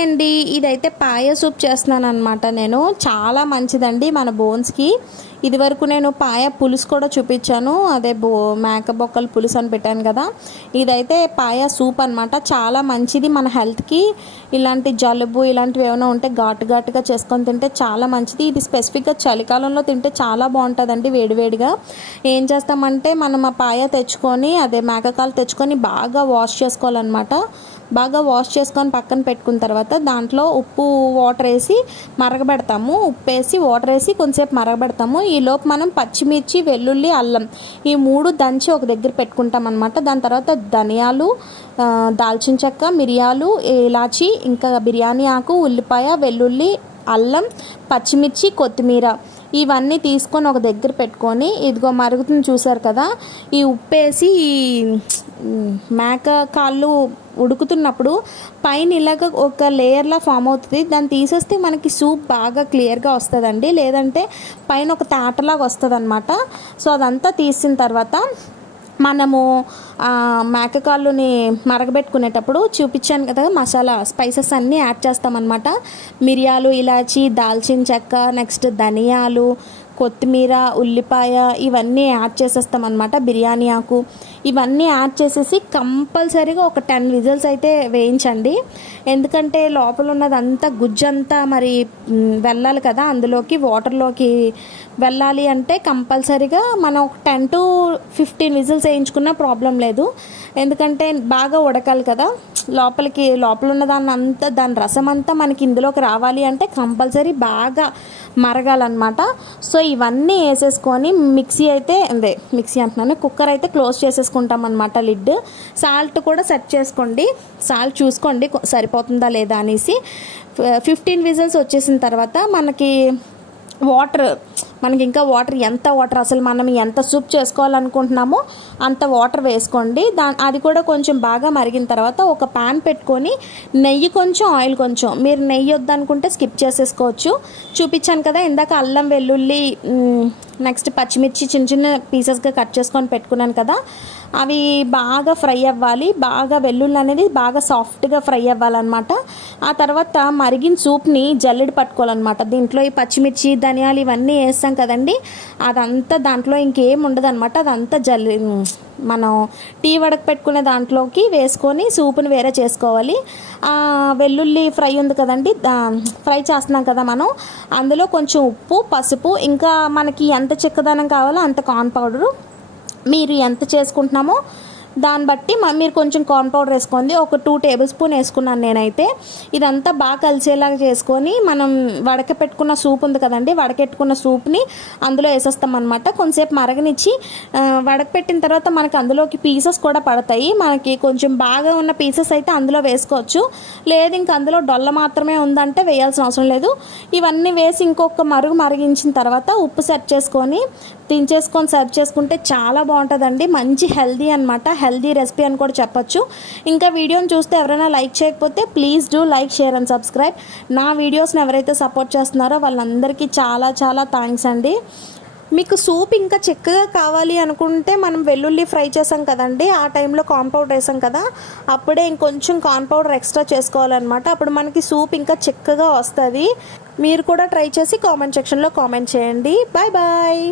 Hi అండి, ఇదైతే పాయ soup చేస్తున్నాను అనమాట. నేను చాలా మంచిదండి మన బోన్స్కి. ఇదివరకు నేను పాయ పులుసు కూడా చూపించాను, అదే మేక బొక్కల పులుసు అని పెట్టాను కదా. ఇదైతే పాయ సూప్ అనమాట. చాలా మంచిది మన హెల్త్కి. ఇలాంటి జలుబు ఇలాంటివి ఏమైనా ఉంటే ఘాటుగా చేసుకొని తింటే చాలా మంచిది. ఇది స్పెసిఫిక్గా చలికాలంలో తింటే చాలా బాగుంటుందండి వేడివేడిగా. ఏం చేస్తామంటే మనం ఆ పాయ తెచ్చుకొని, అదే మేకకాలు తెచ్చుకొని బాగా వాష్ చేసుకోవాలన్నమాట. బాగా వాష్ చేసుకొని పక్కన పెట్టుకున్న తర్వాత దాంట్లో ఉప్పు వాటర్ వేసి మరగబెడతాము. ఉప్పు వేసి వాటర్ వేసి కొంచెంసేపు మరగబెడతాము. ఈలోపు మనం పచ్చిమిర్చి, వెల్లుల్లి, అల్లం ఈ 3 దంచి ఒక దగ్గర పెట్టుకుంటాం అనమాట. దాని తర్వాత ధనియాలు, దాల్చిన చెక్క, మిరియాలు, ఇలాచి, ఇంకా బిర్యానీ ఆకు, ఉల్లిపాయ, వెల్లుల్లి, అల్లం, పచ్చిమిర్చి, కొత్తిమీర ఇవన్నీ తీసుకొని ఒక దగ్గర పెట్టుకొని, ఇదిగో మరుగుతుంది చూసారు కదా, ఈ ఉప్పేసి ఈ మేక కాళ్ళు ఉడుకుతున్నప్పుడు పైన ఇలాగ ఒక లేయర్లా ఫామ్ అవుతుంది. దాన్ని తీసేస్తే మనకి సూప్ బాగా క్లియర్గా వస్తుందండి. లేదంటే పైన ఒక తాటలాగా వస్తుంది అనమాట. సో అదంతా తీసిన తర్వాత మనము మేకకాళ్ళుని మరగబెట్టుకునేటప్పుడు చూపించాను కదా, మసాలా స్పైసెస్ అన్నీ యాడ్ చేస్తామన్నమాట. మిరియాలు, ఇలాచి, దాల్చిన చెక్క, నెక్స్ట్ ధనియాలు, కొత్తిమీర, ఉల్లిపాయ ఇవన్నీ యాడ్ చేసేస్తామన్నమాట. బిర్యానీ ఆకు ఇవన్నీ యాడ్ చేసేసి కంపల్సరీగా ఒక 10 విజిల్స్ అయితే వేయించండి. ఎందుకంటే లోపల ఉన్నదంతా గుజ్జంతా మరి వెళ్ళాలి కదా, అందులోకి వాటర్లోకి వెళ్ళాలి అంటే కంపల్సరీగా మనం ఒక 10 to 15 విజిల్స్ వేయించుకున్నా ప్రాబ్లం లేదు. ఎందుకంటే బాగా ఉడకాలి కదా, లోపల ఉన్న దాని రసం అంతా మనకి ఇందులోకి రావాలి అంటే కంపల్సరీ బాగా మరగాలన్నమాట. సో ఇవన్నీ వేసేసుకొని మిక్సీ అంటున్నాను, కుక్కర్ అయితే క్లోజ్ చేసేసుకుంటాం అనమాట. లిడ్, సాల్ట్ కూడా సెట్ చేసుకోండి, సాల్ట్ చూసుకోండి సరిపోతుందా లేదా అనేసి. 15 విజిల్స్ వచ్చేసిన తర్వాత మనకి ఇంకా వాటర్ ఎంత వాటర్ అసలు మనం ఎంత సూప్ చేసుకోవాలనుకుంటున్నామో అంత వాటర్ వేసుకోండి. అది కూడా కొంచెం బాగా మరిగిన తర్వాత ఒక ప్యాన్ పెట్టుకొని నెయ్యి కొంచెం, ఆయిల్ కొంచెం, మీరు నెయ్యి వద్దనుకుంటే స్కిప్ చేసేసుకోవచ్చు. చూపించాను కదా ఇందాక అల్లం, వెల్లుల్లి, నెక్స్ట్ పచ్చిమిర్చి చిన్న చిన్న పీసెస్గా కట్ చేసుకొని పెట్టుకున్నాను కదా, అవి బాగా ఫ్రై అవ్వాలి. బాగా వెల్లుల్లి అనేది బాగా సాఫ్ట్గా ఫ్రై అవ్వాలన్నమాట. ఆ తర్వాత మరిగిన సూప్ని జల్లెడ పట్టుకోవాలన్నమాట. దీంట్లో ఈ పచ్చిమిర్చి, ధనియాలు ఇవన్నీ వేస్తాం కదండి, అదంతా దాంట్లో ఇంకేం ఉండదు అనమాట. అదంతా మనం టీ వడక పెట్టుకునే దాంట్లోకి వేసుకొని సూపుని వేరే చేసుకోవాలి. వెల్లుల్లి ఫ్రై ఉంది కదండి, ఫ్రై చేస్తున్నాం కదా మనం, అందులో కొంచెం ఉప్పు, పసుపు, ఇంకా మనకి ఎంత చిక్కదనం కావాలో అంత కార్న్ పౌడరు, మీరు ఎంత చేసుకుంటున్నామో దాన్ని బట్టి మీరు కొంచెం కార్న్ పౌడర్ వేసుకోండి. ఒక 2 టేబుల్ స్పూన్ వేసుకున్నాను నేనైతే. ఇదంతా బాగా కలిసేలాగా చేసుకొని మనం వడకపెట్టుకున్న సూప్ ఉంది కదండి, వడకెట్టుకున్న సూప్ని అందులో వేసేస్తాం అనమాట. కొంచెంసేపు మరగనిచ్చి వడకపెట్టిన తర్వాత మనకి అందులోకి పీసెస్ కూడా పడతాయి. మనకి కొంచెం బాగా ఉన్న పీసెస్ అయితే అందులో వేసుకోవచ్చు, లేదు ఇంక అందులో డొల్ల మాత్రమే ఉందంటే వేయాల్సిన అవసరం లేదు. ఇవన్నీ వేసి ఇంకొక మరిగించిన తర్వాత ఉప్పు సెట్ చేసుకొని దించేసుకొని సర్వ్ చేసుకుంటే చాలా బాగుంటుందండి. మంచి హెల్దీ అనమాట, హెల్దీ రెసిపీ అని కూడా చెప్పొచ్చు. ఇంకా వీడియోని చూస్తే ఎవరైనా లైక్ చేయకపోతే please do like, share and subscribe. నా వీడియోస్ని ఎవరైతే సపోర్ట్ చేస్తున్నారో వాళ్ళందరికీ చాలా చాలా థ్యాంక్స్ అండి. మీకు సూప్ ఇంకా చిక్కగా కావాలి అనుకుంటే మనం వెల్లుల్లి ఫ్రై చేసాం కదండి, ఆ టైంలో కార్న్ పౌడర్ వేసాం కదా, అప్పుడే ఇంకొంచెం కార్న్ పౌడర్ ఎక్స్ట్రా చేసుకోవాలన్నమాట. అప్పుడు మనకి సూప్ ఇంకా చిక్కగా వస్తుంది. మీరు కూడా ట్రై చేసి కామెంట్ సెక్షన్లో కామెంట్ చేయండి. Bye bye.